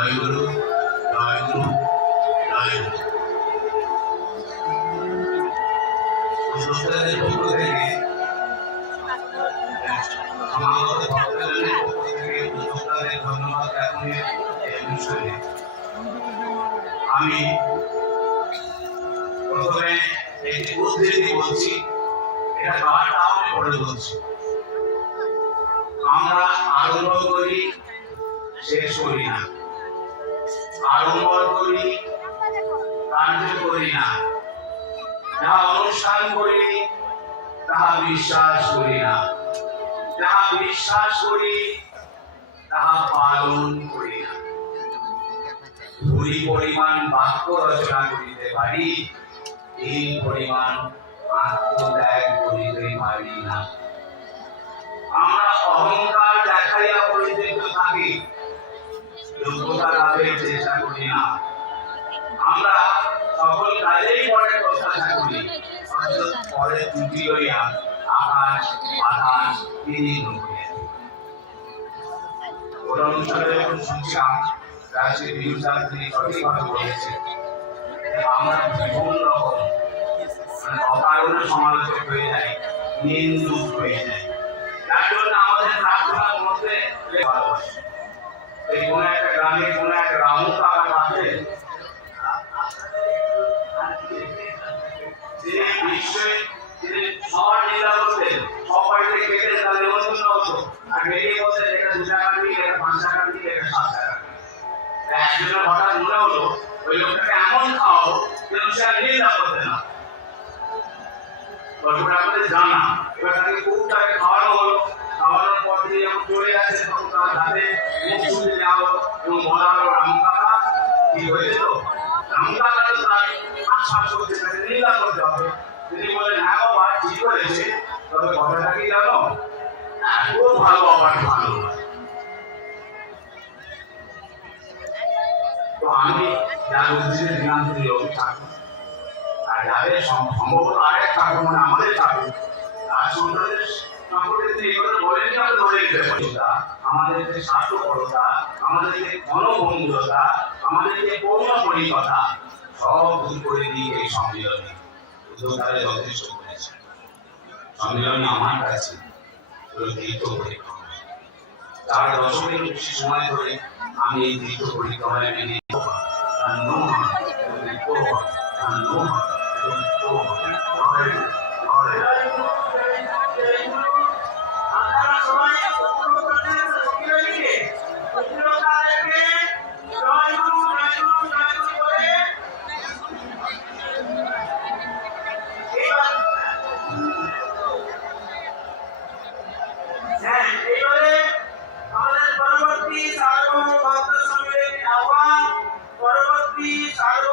জয়গুরু জয়গুরু জয়গুরু। সংস্থানের পক্ষ থেকে সমাগত ভক্তজনের পক্ষ থেকে উদ্যোক্তাদের ধন্যবাদ জ্ঞাপনের এই অনুষ্ঠানে আমি প্রথমে একটি উদ্ধৃতি বলছি, এটা গানটাও আমি পড়ে বলছি। আমরা আরম্ভ করি শেষ করি না, আরম্ভ করি কার্য করি না, যাহা অনুষ্ঠান করি তাহা বিশ্বাস করি না, যাহা বিশ্বাস করি তাহা পালন করি না। ভুরি পরিমাণ বাক্য রচনা করিতে পারি, এই পরিমাণ আত্মত্যাগ করিতে পারি না। আমরা অহংকার দেখাইয়া পরিচিত থাকি, যোগ্যতা লাভের চেষ্টা করি না। আমরা সকল কাজেই পরে প্রত্যাশা করি, পরে ত্রুটি লইয়া আকাশ বাতাস বিলীন করিয়া। ওটা অনুষ্ঠানে যখন শুনছিলাম রাজশ্রী বিরুদ্ধা তিনি সঠিকভাবে বলেছেন, আমরা বিভিন্ন রকম অকারণে সমালোচক হয়ে যায়, নিন্দুক হয়ে যায়। যার জন্য আমাদের প্রার্থনার মধ্যে ভালোবাসে। এই কোন একটা গ্রামে কোন এক রামু কাকা আছে, তিনি বিশ্বে তিনি সবার নিন্দা করতেন, সবাইকে কেটে তার নিমন্ত্রণ হতো, আর বেরিয়ে বলতেন এটা 2 টাকা দিই, এটা 5 টাকা দিই, এটা 7 টাকা। একজনের হঠাৎ মনে হলো ওই লোকটাকে এমন খাওয়াবো যেন সে আর নিন্দা করতে না। গল্পটা আমাদের জানা। এবার তাকে খুব টাকা খাওয়ানো হলো, খাওয়ানোর পর তিনি যখন চলে যাচ্ছে তখন তার হাতে মুখ ছুঁতে দেওয়া হলো এবং বলা হলো রামু কাকা কি হয়েছিল। রামু কাকা তো তার আশ্বাস করছে তাকে নিন্দা করতে হবে। তিনি বললেন হ্যাঁ বাবা ঠিক হয়েছে, তবে কথাটা কি জানো, খুব ভালো আবার ভালো। তো আমি যার উদ্দেশ্যে দিলাম তিনি রবি ঠাকুর, আর যাদের সম্ভবত আরেক ঠাকুর মানে আমাদের ঠাকুর, তার সন্তানদের সম্পর্কে তিনি এই কথা বলেন যে আমরা ধরে নিতে পারি। আমাদের যে স্বার্থপরতা, আমাদের যে ঘনভঙ্গুরতা, আমাদের যে পৌনপরিকতা সব দূর করে দিয়ে এই সম্মেলনে উদ্যোক্তারা যথেষ্ট করেছে। সম্মেলনে আমার কাছে তীর্থ পরিক্রমা, 4 দশকের বেশি সময় ধরে আমি এই তীর্থ পরিক্রমায় মেনে Hare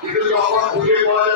কিন্তু যখন খুঁজে পাওয়া